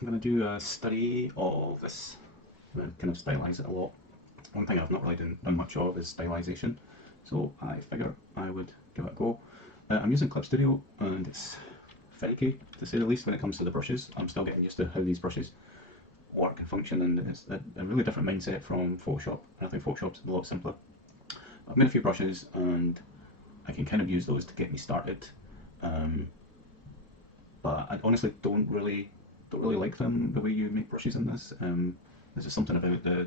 I'm going to do a study of this, and kind of stylize it a lot. One thing I've not really done much of is stylization, so I figure I would give it a go. I'm using Clip Studio, and it's finicky to say the least when it comes to the brushes. I'm still getting used to how these brushes work and function, and it's a really different mindset from Photoshop. And I think Photoshop's a lot simpler. I've made a few brushes, and I can kind of use those to get me started. Um, but I honestly don't really like them the way you make brushes in this. There's just something about the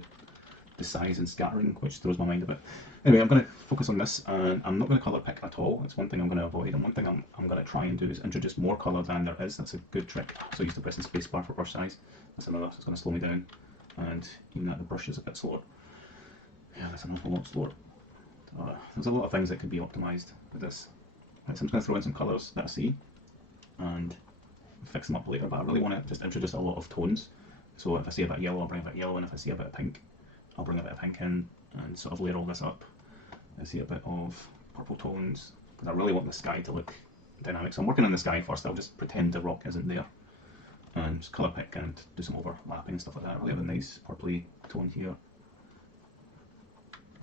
size and scattering which throws my mind a bit. Anyway, I'm going to focus on this, and I'm not going to colour pick at all. It's one thing I'm going to avoid, and one thing I'm going to try and do is introduce more colour than there is. That's a good trick. So I used to press the spacebar for brush size. That's another, so it's going to slow me down, and even that the brush is a bit slower. Yeah, that's an awful lot slower. There's a lot of things that could be optimised with this. Right, so I'm just going to throw in some colours that I see, and fix them up later, but I really want to just introduce a lot of tones. So if I see a bit of yellow, I'll bring a bit of yellow, and if I see a bit of pink, I'll bring a bit of pink in and sort of layer all this up. I see a bit of purple tones, because I really want the sky to look dynamic. So I'm working on the sky first. I'll just pretend the rock isn't there, and just colour pick and do some overlapping and stuff like that. I really have a nice purpley tone here.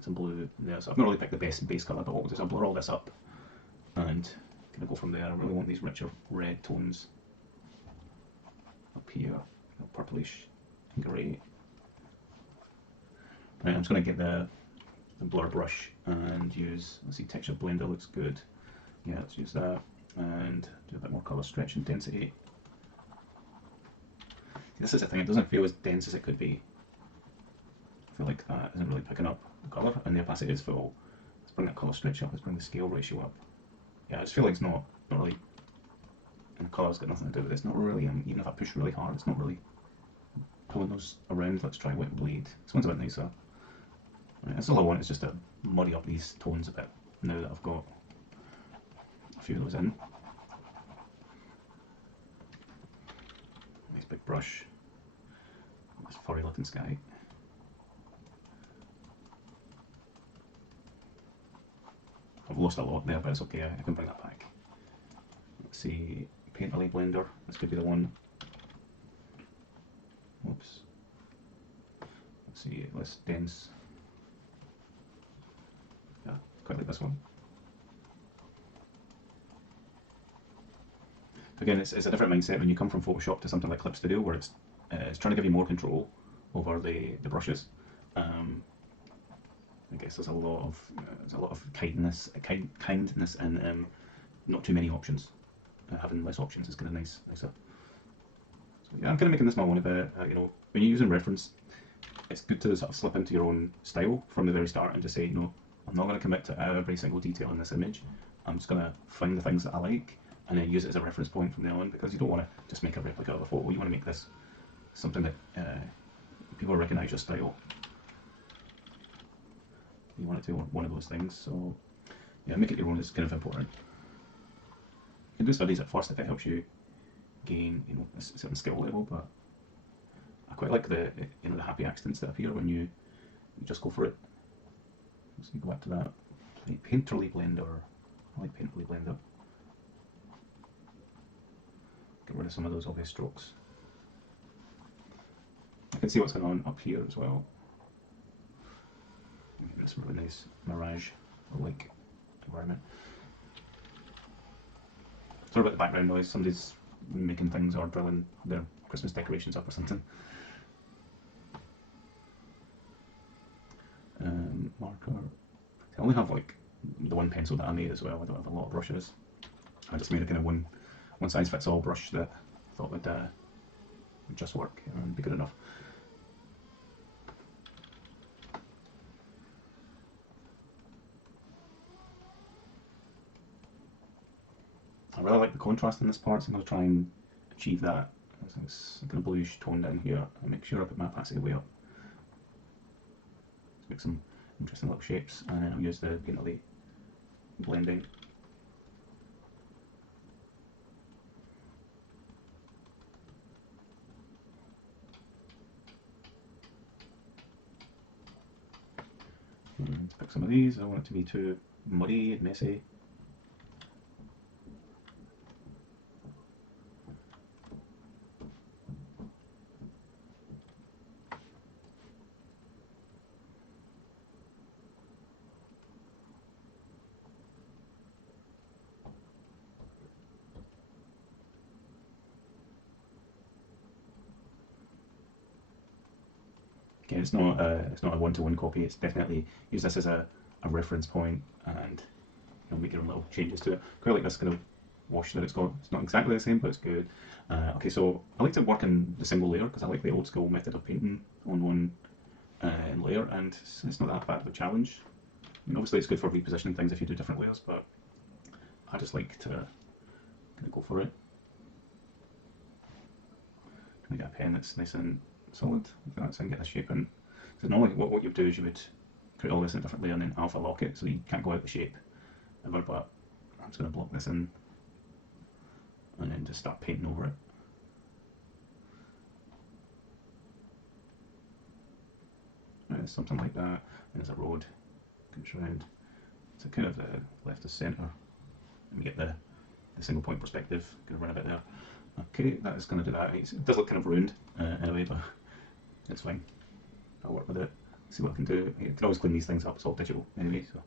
Some blue there. So I've not really picked the best base colour, but what I'll do is I'll blur all this up and kind of go from there. I really want these richer red tones up here, purplish and grey. Right, I'm just going to get the blur brush and use, let's see, texture blender looks good. Yeah, let's use that and do a bit more colour stretch and density. This is the thing, it doesn't feel as dense as it could be. I feel like that isn't really picking up the colour, and the opacity is full. Let's bring that colour stretch up, let's bring the scale ratio up. Yeah, I just feel like it's not really, and the colour's got nothing to do with it. It's not really, even if I push really hard, it's not really pulling those around. Let's try wet bleed. This one's a bit nicer. Right, that's all I want, is just to muddy up these tones a bit now that I've got a few of those in. Nice big brush. This furry looking sky. I've lost a lot there, but it's okay, I can bring that back. Let's see, Painterly Blender, this could be the one. Oops. Let's see, less dense. Yeah, quite like this one. Again, it's a different mindset when you come from Photoshop to something like Clip Studio, where it's trying to give you more control over the brushes. I guess there's a lot of kindness and not too many options. Having less options is kind of nicer. So yeah, I'm kind of making this my own a bit. When you're using reference, it's good to sort of slip into your own style from the very start and just say, no, I'm not going to commit to every single detail in this image. I'm just going to find the things that I like and then use it as a reference point from there on, because you don't want to just make a replica of a photo. You want to make this something that people recognise your style. You want it to be one of those things. So yeah, make it your own is kind of important. You can do studies at first if it helps you gain, a certain skill level, but I quite like the happy accents that appear when you just go for it. So you go back to that. Painterly Blender. I like Painterly Blender. Get rid of some of those obvious strokes. I can see what's going on up here as well. It's a really nice mirage-like environment. Sorry about the background noise, somebody's making things or drilling their Christmas decorations up or something. Marker. I only have like the one pencil that I made as well. I don't have a lot of brushes. I just made a kind of one size fits all brush that I thought would just work and be good enough. I really like the contrast in this part, so I'm going to try and achieve that. So it's kind of bluish tone down here, and make sure I put my opacity way up. Let's make some interesting little shapes, and then I'll use the Painterly blending. And pick some of these. I don't want it to be too muddy and messy. Yeah, it's not a one-to-one copy. It's definitely use this as a reference point and make your own little changes to it. Quite like this kind of wash that it's got. It's not exactly the same, but it's good. Okay, so I like to work in the single layer because I like the old school method of painting on one layer, and it's not that bad of a challenge. I mean, obviously, it's good for repositioning things if you do different layers, but I just like to kind of go for it. I get a pen that's nice and solid, like that, so I can get the shape in. So normally, what you do is you would put all this in a different layer and then alpha lock it, so you can't go out the shape ever. But I'm just going to block this in and then just start painting over it. Right, something like that. And there's a road comes round. So kind of left to centre. And we get the single point perspective. Going to run a bit there. Okay, that is going to do that. It does look kind of ruined anyway, but it's fine. I'll work with it. See what I can do. You can always clean these things up. It's all digital anyway. So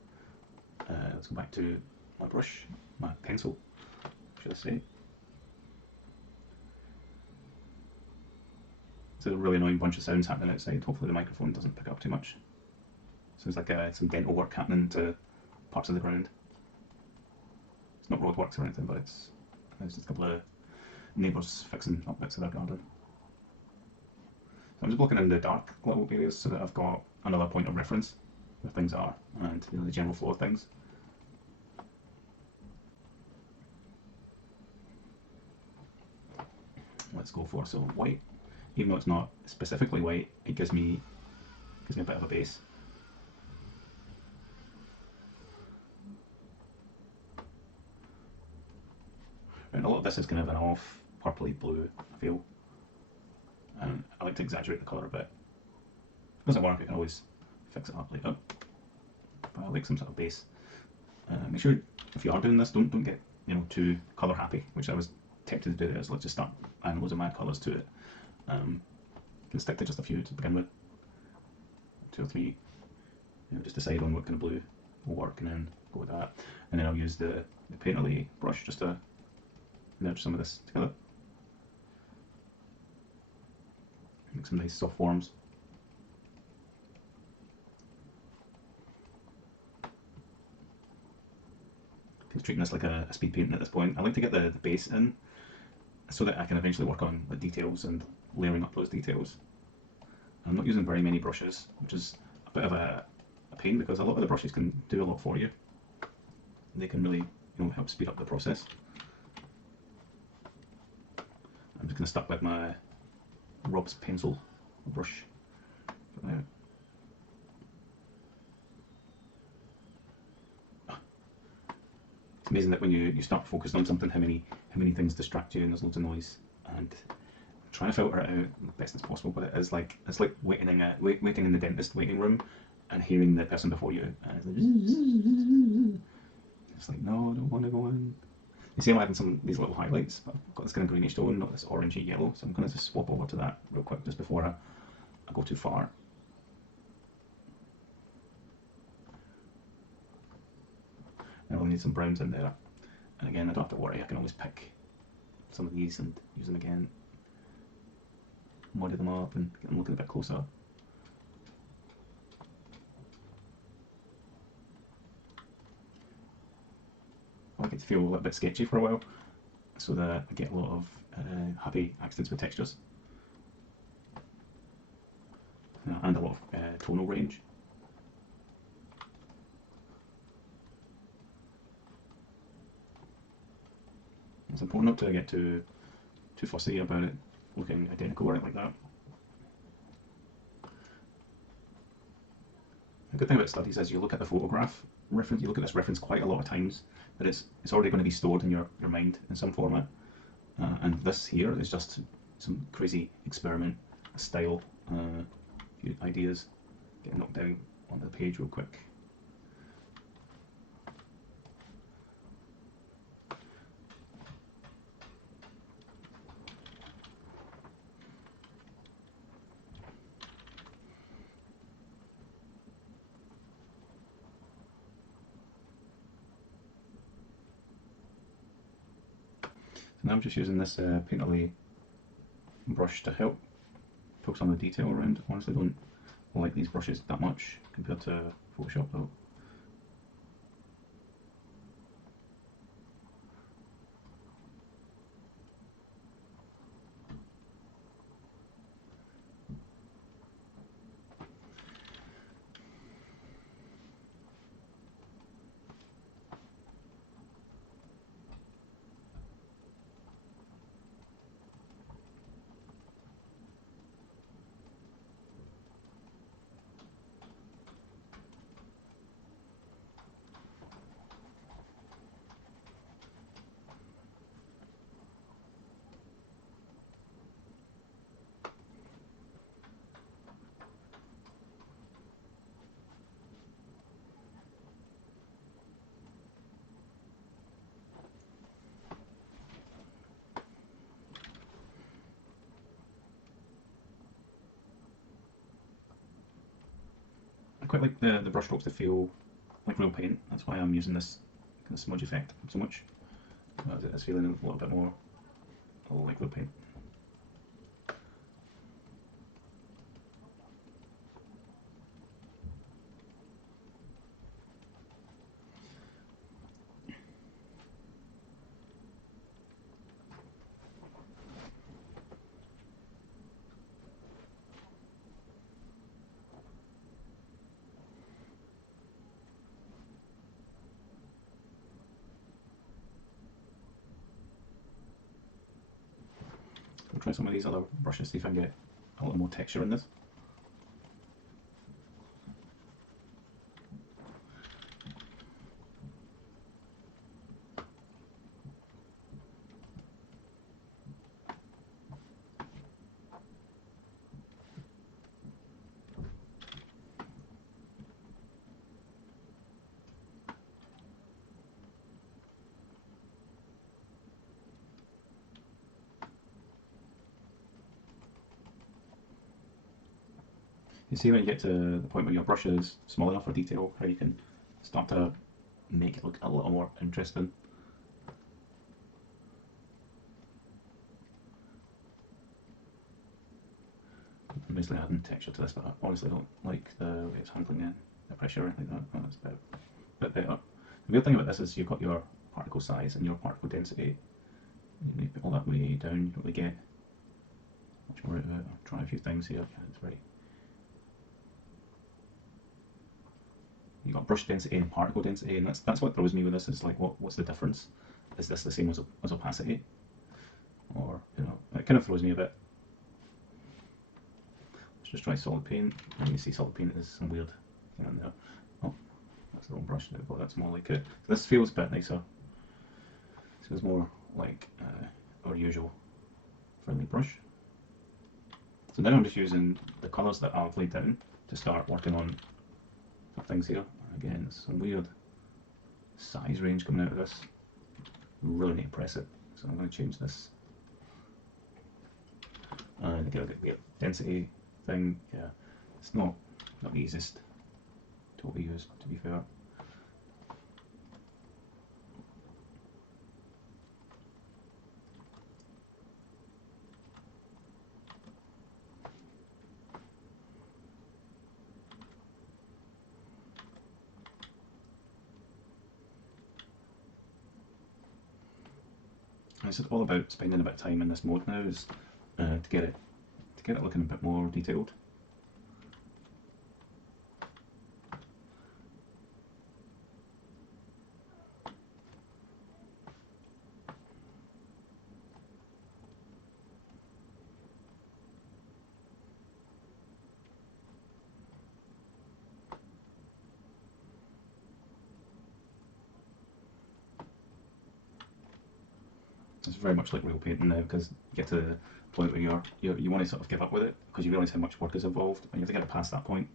let's go back to my brush, my pencil, should I say. It's a really annoying bunch of sounds happening outside. Hopefully the microphone doesn't pick up too much. Sounds like some dental work happening to parts of the ground. It's not roadworks or anything, but it's just a couple of neighbours fixing up bits of their garden. So I'm just looking in the dark little areas so that I've got another point of reference where things are and the general flow of things. Let's go for some white. Even though it's not specifically white, it gives me a bit of a base. And a lot of this is kind of an off purpley blue feel. And I like to exaggerate the colour a bit. If it doesn't work, I can always fix it up later. But I like some sort of base. Make sure if you are doing this, don't get too colour happy, which I was tempted to do there. So let's just start adding loads of mad colours to it. You can stick to just a few to begin with, 2 or 3. Just decide on what kind of blue will work, and then go with that. And then I'll use the Painterly brush just to merge some of this together. Make some nice soft forms. I'm treating this like a speed painting at this point. I like to get the base in so that I can eventually work on the details and layering up those details. I'm not using very many brushes, which is a bit of a pain because a lot of the brushes can do a lot for you. They can really help speed up the process. I'm just going to start with my Rob's pencil brush for now. It's amazing that when you start focusing on something, how many things distract you and there's loads of noise. And trying to filter it out the best as possible, but it's like waiting in the dentist waiting room and hearing the person before you. And it's like, no, I don't want to go in. You see I'm adding some of these little highlights, but I've got this kind of greenish tone, not this orangey yellow, so I'm going to just swap over to that real quick just before I go too far. I will need some browns in there, and again I don't have to worry, I can always pick some of these and use them again, muddy them up and get them looking a bit closer. I like it to feel a little bit sketchy for a while, so that I get a lot of happy accidents with textures and a lot of tonal range. It's important not to get too fussy about it looking identical or anything like that. The good thing about studies is you look at the photograph reference, you look at this reference quite a lot of times, but it's already going to be stored in your mind in some format. And this here is just some crazy experiment, style, ideas getting knocked down onto the page real quick. So now I'm just using this Painterly brush to help focus on the detail around. Honestly, don't like these brushes that much compared to Photoshop though. I quite like the brush strokes to feel like real paint. That's why I'm using this kind of smudge effect so much. It's feeling a little bit more like real paint. I'll try some of these other brushes, see if I can get a little more texture in this. You see when you get to the point where your brush is small enough for detail, how you can start to make it look a little more interesting. I'm basically adding texture to this, but I honestly don't like the way it's handling the pressure or anything like that. That's a bit better. The weird thing about this is you've got your particle size and your particle density. You put all that way down, you don't really get much more out of it. I'll try a few things here. It's very. You've got brush density and particle density, and that's what throws me with this. Is like, what's the difference? Is this the same as opacity? Or, it kind of throws me a bit. Let's just try solid paint. And you see solid paint is some weird thing in there. Oh, that's the wrong brush now, but that's more like it. This feels a bit nicer. This feels more like our usual friendly brush. So now I'm just using the colours that I've laid down to start working on some things here. Again, there's some weird size range coming out of this. Really need to press it. So I'm going to change this. And get a weird density thing. Yeah, it's not the easiest tool to use, to be fair. It's all about spending a bit of time in this mode now, is to get it looking a bit more detailed. It's very much like real painting now, because you get to the point where you want to sort of give up with it because you realise how much work is involved, and you have to get it past that point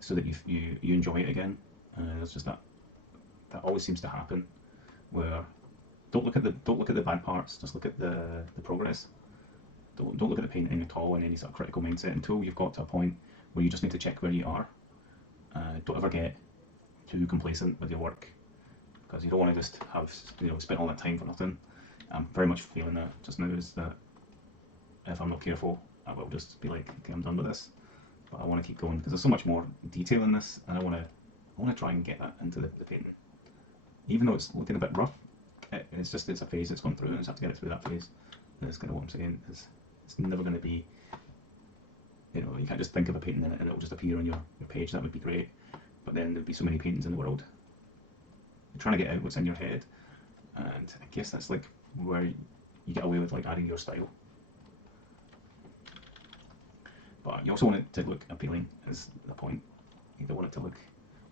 so that you enjoy it again. It's just that always seems to happen, where don't look at the bad parts, just look at the progress. Don't look at the painting at all in any sort of critical mindset until you've got to a point where you just need to check where you are. Don't ever get too complacent with your work, because you don't want to just have spent all that time for nothing. I'm very much feeling that just now, is that if I'm not careful, I will just be like, okay, I'm done with this. but I want to keep going because there's so much more detail in this, and I want to try and get that into the painting. Even though it's looking a bit rough, it's a phase it's gone through, and I just have to get it through that phase. And that's kind of what I'm saying. It's never going to be, you know, you can't just think of a painting in it and it'll just appear on your page. That would be great, but then there'd be so many paintings in the world. You're trying to get out what's in your head, and I guess that's like where you get away with like adding your style. But you also want it to look appealing, is the point. You don't want it to look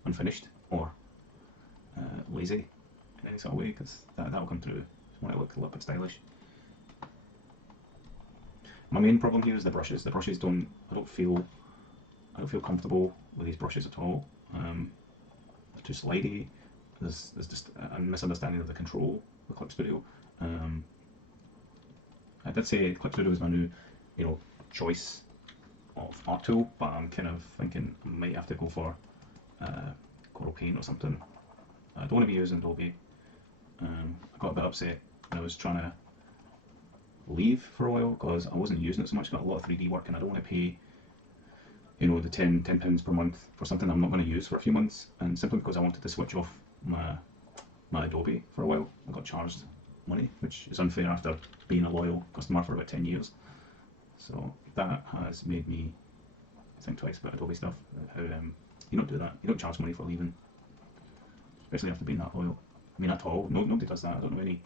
unfinished or lazy in any sort of way, because that'll come through. Just want it to look a little bit stylish. My main problem here is the brushes. The brushes I don't feel comfortable with these brushes at all. They're too slidey. There's just a misunderstanding of the control with Clip Studio. I did say Clip Studio is my new, you know, choice of art tool, but I'm kind of thinking I might have to go for Coral Paint or something. I don't want to be using Adobe. I got a bit upset when I was trying to leave for a while because I wasn't using it so much. Got a lot of 3D work, and I don't want to pay, you know, the £10 per month for something I'm not going to use for a few months. And simply because I wanted to switch off my Adobe for a while, I got charged money, which is unfair after being a loyal customer for about 10 years. So that has made me think twice about Adobe stuff. How you don't do that. You don't charge money for leaving, especially after being that loyal. I mean, at all. Nobody does that. I don't know any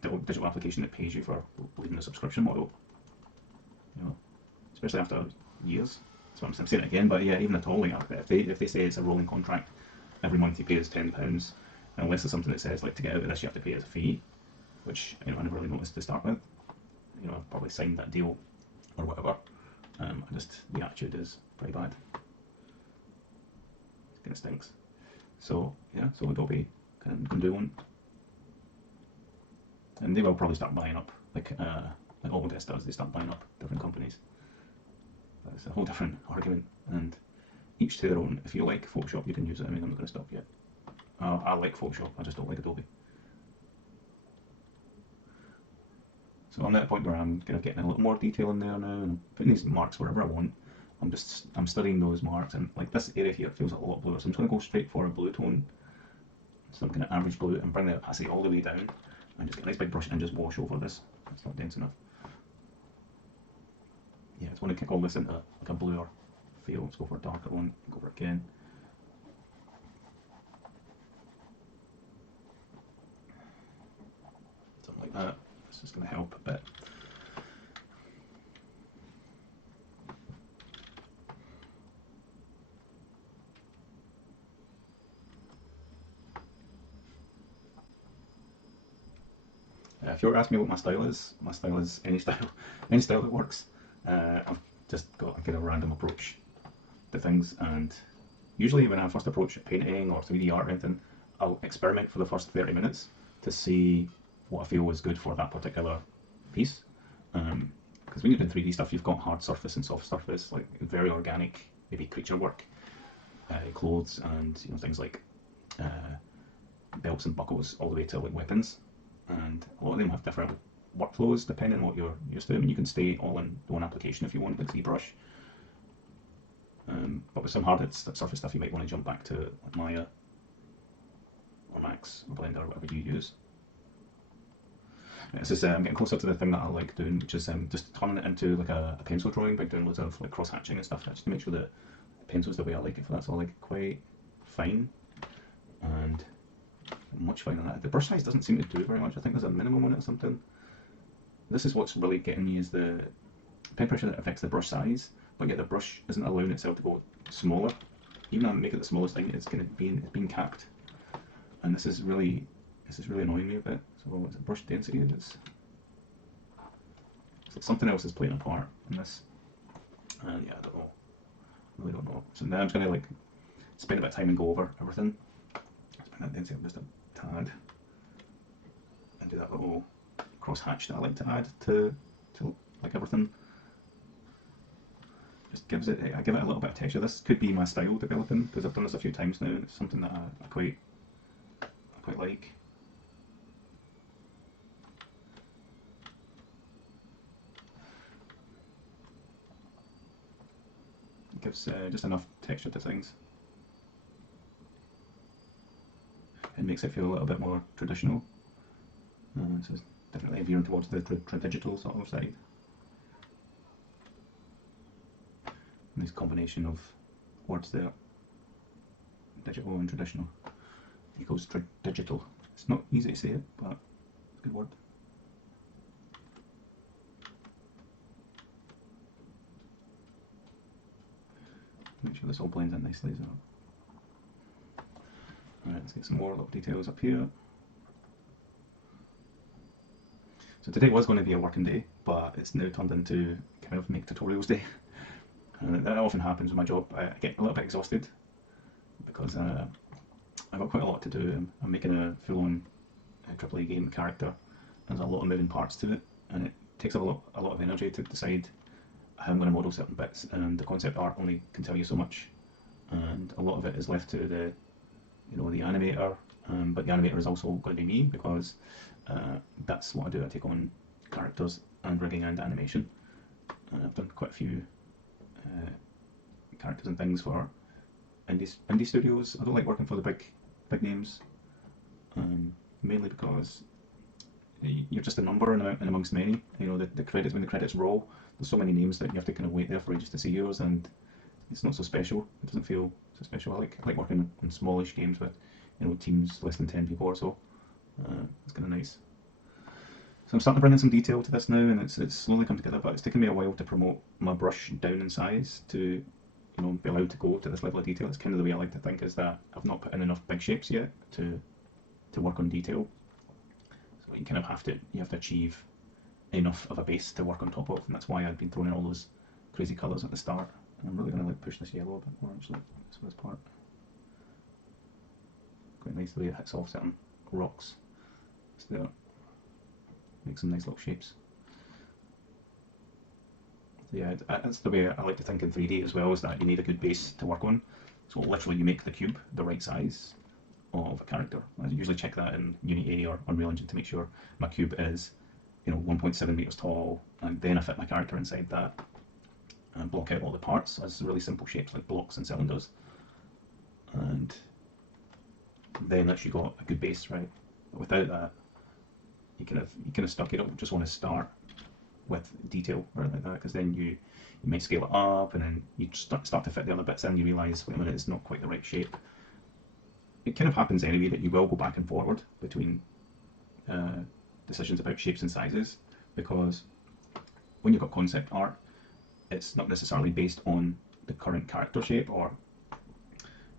digital application that pays you for leaving a subscription model. You know, especially after years. So I'm saying it again, but yeah, even at all, like if they say it's a rolling contract, every month you pay us £10, unless there's something that says like to get out of this you have to pay us a fee, which, you know, I never really noticed to start with. You know, I've probably signed that deal or whatever. The attitude is pretty bad. It kind of stinks. So yeah, so Adobe can do one, and they will probably start buying up, like Autodesk does. They start buying up different companies. But it's a whole different argument, and each to their own. If you like Photoshop, you can use it. I mean, I'm not going to stop you. I like Photoshop. I just don't like Adobe. So I'm at a point where I'm kind of getting a little more detail in there now, and I'm putting these marks wherever I want. I'm studying those marks, and like this area here feels a lot bluer, so I'm just going to go straight for a blue tone, some kind of average blue, and bring the opacity all the way down, and just get a nice big brush and just wash over this. It's not dense enough. Yeah, I just want to kick all this into like a bluer feel. Let's go for a darker one. Go for it again. Something like that. It's just going to help a bit. If you were asking me what my style is any style, any style that works. I've just got a kind of random approach to things, and usually when I first approach painting or 3D art or anything, I'll experiment for the first 30 minutes to see what I feel was good for that particular piece. Because when you're doing 3D stuff, you've got hard surface and soft surface, like very organic, maybe creature work, clothes, and, you know, things like belts and buckles, all the way to like weapons. And a lot of them have different workflows depending on what you're used to. I mean, you can stay all in one application if you want, like ZBrush. But with some hard surface stuff, you might want to jump back to like Maya or Max or Blender or whatever you use. This is I'm getting closer to the thing that I like doing, which is just turning it into like a pencil drawing by doing loads of like cross hatching and stuff, just to make sure that the pencil's the way I like it. For that's all like quite fine and much finer than that. The brush size doesn't seem to do very much. I think there's a minimum on it or something. This is what's really getting me, is the pen pressure that affects the brush size, but yet the brush isn't allowing itself to go smaller. Even though I make it the smallest thing, it's being capped, and this is really annoying me a bit. So it's a brush density. It's like something else is playing a part in this, and yeah, I don't know. I really don't know. So now I'm just gonna like spend a bit of time and go over everything. Let's bring that density up just a tad, and do that little cross hatch that I like to add to like everything. Just gives it, I give it a little bit of texture. This could be my style developing, because I've done this a few times now, and it's something that I quite like. gives just enough texture to things. It makes it feel a little bit more traditional. So it's definitely veering towards the digital sort of side. And this combination of words there, digital and traditional, equals digital. It's not easy to say it, but it's a good word. Make sure this all blends in nicely as well. Alright, let's get some more little details up here. So today was going to be a working day, but it's now turned into kind of make tutorials day. And that often happens with my job. I get a little bit exhausted because I've got quite a lot to do. I'm making a full-on AAA game character. There's a lot of moving parts to it, and it takes a lot of energy to decide how I'm going to model certain bits, and the concept art only can tell you so much, and a lot of it is left to the the animator, but the animator is also going to be me, because that's what I do. I take on characters and rigging and animation. I've done quite a few characters and things for indie studios. I don't like working for the big names, mainly because you're just a number in amongst many. The credits, when the credits roll, there's so many names that you have to kind of wait there for ages to see yours, and it's not so special. It doesn't feel so special. I like working on smallish games with teams less than 10 people or so. It's kind of nice. So I'm starting to bring in some detail to this now, and it's slowly come together, but it's taken me a while to promote my brush down in size to be allowed to go to this level of detail. It's kind of the way I like to think, is that I've not put in enough big shapes yet to work on detail. So you kind of have to achieve enough of a base to work on top of, and that's why I've been throwing in all those crazy colours at the start. And I'm really going to push this yellow a bit more actually. So this part, quite nice the way it hits off certain rocks. Just there, make some nice little shapes. So yeah, that's the way I like to think in 3D as well, is that you need a good base to work on. So literally you make the cube the right size of a character. I usually check that in Unity or Unreal Engine to make sure my cube is 1.7 meters tall, and then I fit my character inside that and block out all the parts as really simple shapes like blocks and cylinders, and then that's you got a good base, right? But without that, you kind of stuck. You don't just want to start with detail or like that, because then you might scale it up, and then you start to fit the other bits in. You realise, wait a minute, it's not quite the right shape. It kind of happens anyway that you will go back and forward between decisions about shapes and sizes, because when you've got concept art, it's not necessarily based on the current character shape, or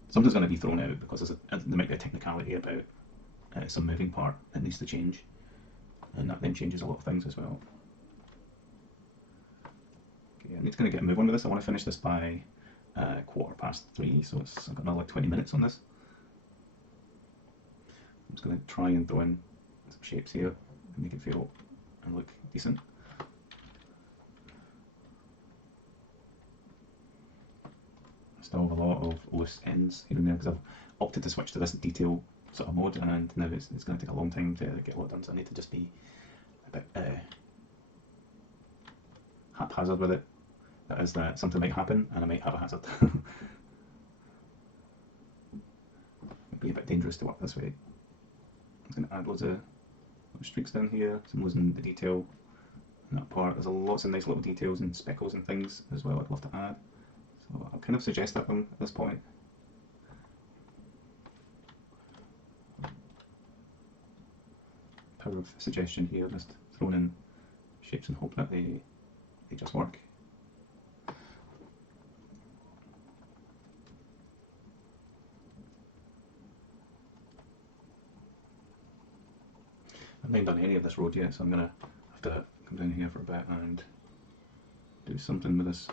something's going to be thrown out because there might be a technicality about some moving part that needs to change, and that then changes a lot of things as well. Okay, I need to kind of get a move on with this. I want to finish this by 3:15, so I've got another like 20 minutes on this. I'm just going to try and throw in some shapes here and make it feel and look decent. Still have a lot of loose ends here and there because I've opted to switch to this detail sort of mode, and now it's going to take a long time to get a lot done, so I need to just be a bit haphazard with it. That is that something might happen and I might have a hazard. It'd be a bit dangerous to work this way. I'm going to add loads of streaks down here, so I'm losing the detail in that part. There's lots of nice little details and speckles and things as well I'd love to add. So I'll kind of suggest that one at this point. Power of suggestion here, just throwing in shapes and hope that they just work. I've not done any of this road yet, so I'm going to have to come down here for a bit and do something with this.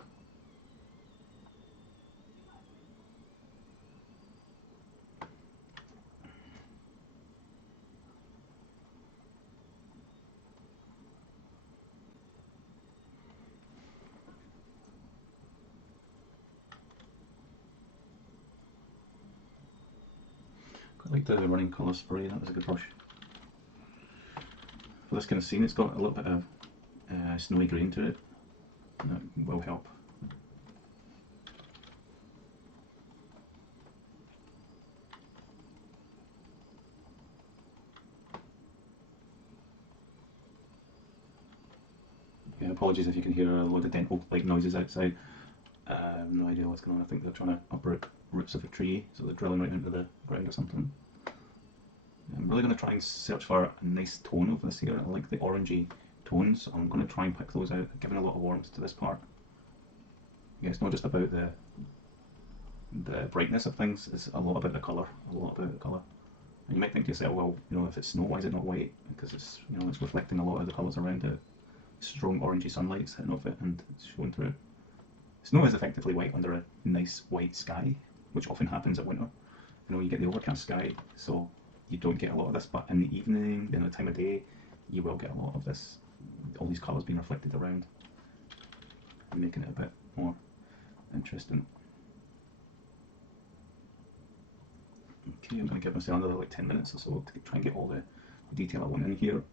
I like the running colour spray, that was a good brush. For this kind of scene, it's got a little bit of snowy grain to it, and that will help. apologies if you can hear a load of dental like noises outside. I have no idea what's going on. I think they're trying to uproot roots of a tree, so they're drilling right into the ground or something. I'm really going to try and search for a nice tone of this here. I like the orangey tones, so I'm going to try and pick those out, giving a lot of warmth to this part. Yeah, it's not just about the brightness of things, it's a lot about the colour, And you might think to yourself, well, you know, if it's snow, why is it not white? Because it's, you know, it's reflecting a lot of the colours around it. Strong orangey sunlight's hitting off it and it's showing through. Snow is effectively white under a nice white sky, which often happens at winter. You know, you get the overcast sky, so you don't get a lot of this, but in the evening, in the time of day, you will get a lot of this, all these colours being reflected around, and making it a bit more interesting. Okay, I'm going to give myself another like 10 minutes or so to try and get all the detail I want in here.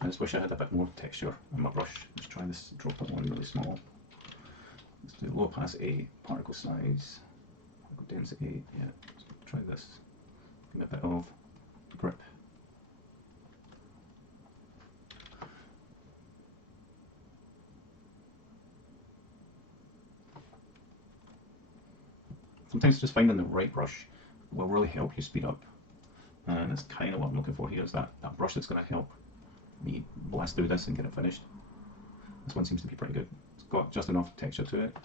I just wish I had a bit more texture on my brush. Let's try this, drop it on really small. Let's do low opacity, particle size, particle density. Yeah, let's try this. Give it a bit of grip. Sometimes just finding the right brush will really help you speed up. And that's kind of what I'm looking for here, is that brush that's going to help me blast through this and get it finished. This one seems to be pretty good. It's got just enough texture to it.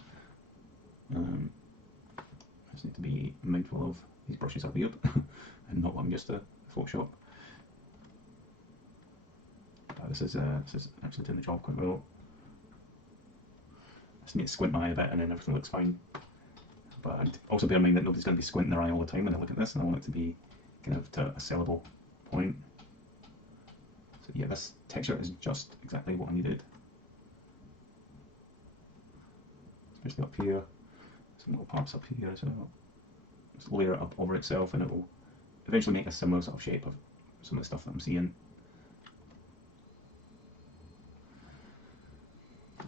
I just need to be mindful of these brushes are weird and not what I'm used to, Photoshop. But this is actually doing the job quite well. I just need to squint my eye a bit and then everything looks fine. But I'd also bear in mind that nobody's going to be squinting their eye all the time when they look at this, and I want it to be kind of to a sellable point. So yeah, this texture is just exactly what I needed. Especially up here, some little parts up here as well. Just layer it up over itself and it will eventually make a similar sort of shape of some of the stuff that I'm seeing.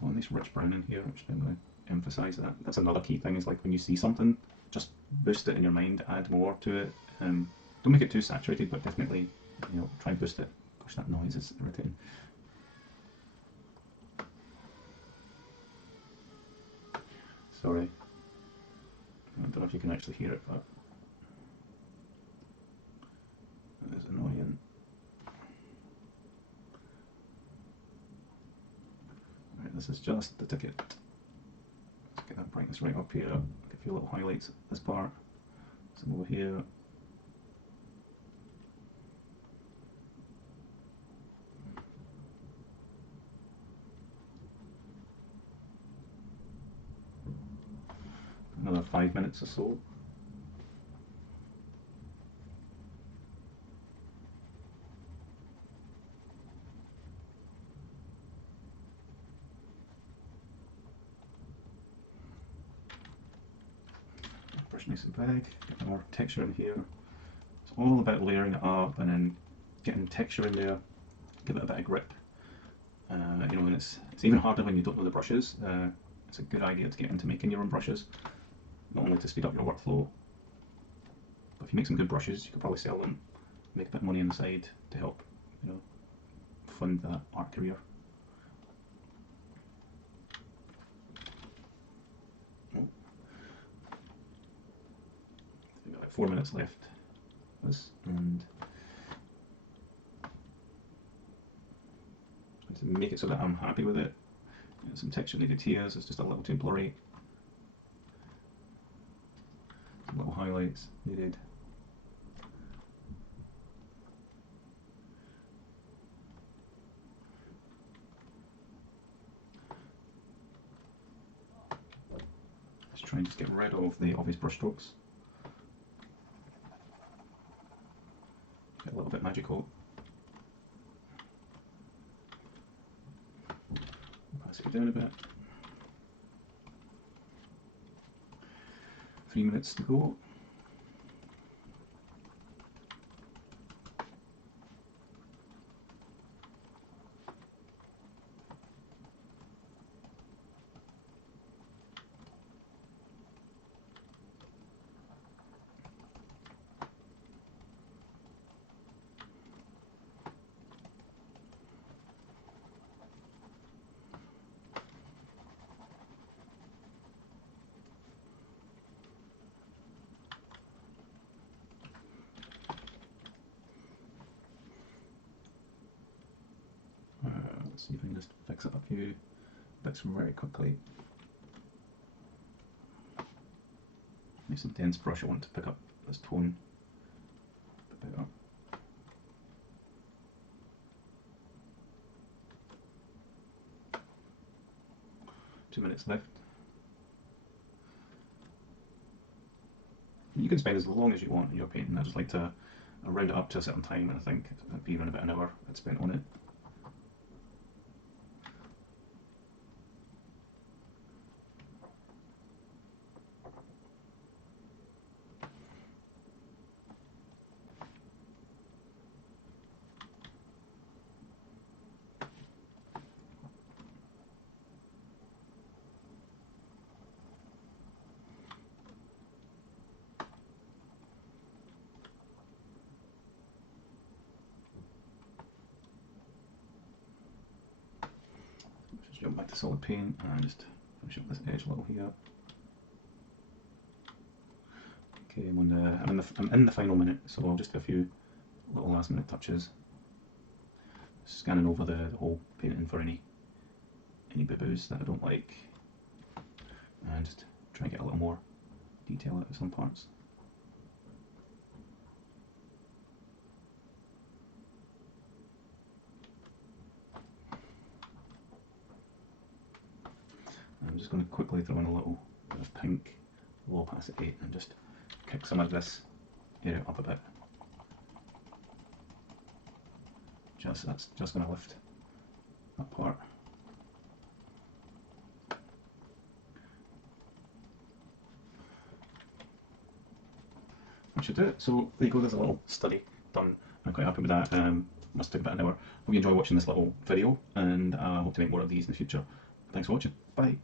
Oh, nice rich brown in here, which I'm going to emphasise that. That's another key thing, is like when you see something, just boost it in your mind, add more to it. Don't make it too saturated, but definitely, you know, try and boost it. Gosh, that noise is irritating. Sorry. I don't know if you can actually hear it, but it is annoying. Right, this is just the ticket. Let's get that brightness right up here. Get a few little highlights at this part. Some over here. Another 5 minutes or so. Brush nice and big, get more texture in here. It's all about layering it up and then getting texture in there, give it a bit of grip. You know, and it's even harder when you don't know the brushes. It's a good idea to get into making your own brushes, not only to speed up your workflow, but if you make some good brushes, you could probably sell them, make a bit of money on the side to help, you know, fund that art career. Oh. We've got like 4 minutes left. And to make it so that I'm happy with it. Some texture needed here, so it's just a little too blurry. Some little highlights needed. Let's try and just get rid of the obvious brush strokes. Get a little bit magical. Pass it down a bit. 3 minutes to go. see if I can just fix up a few bits very quickly. Nice and dense brush. I want to pick up this tone a bit better. 2 minutes left. You can spend as long as you want in your painting. I just like to round it up to a certain time, and I think it'd be around about an hour I'd spent on it. Just jump back to solid paint and just finish up this edge a little here. Okay, I'm in the final minute, so I'll just do a few little last minute touches. Scanning over the whole painting for any boo-boos that I don't like, and just try and get a little more detail out of some parts. I'm just going to quickly throw in a little bit of pink, low opacity, and just kick some of this area up a bit. That's just going to lift that part. That should do it. So there you go, there's a little study done. I'm quite happy with that. Must take about an hour. Hope you enjoy watching this little video, and I hope to make more of these in the future. Thanks for watching. Bye.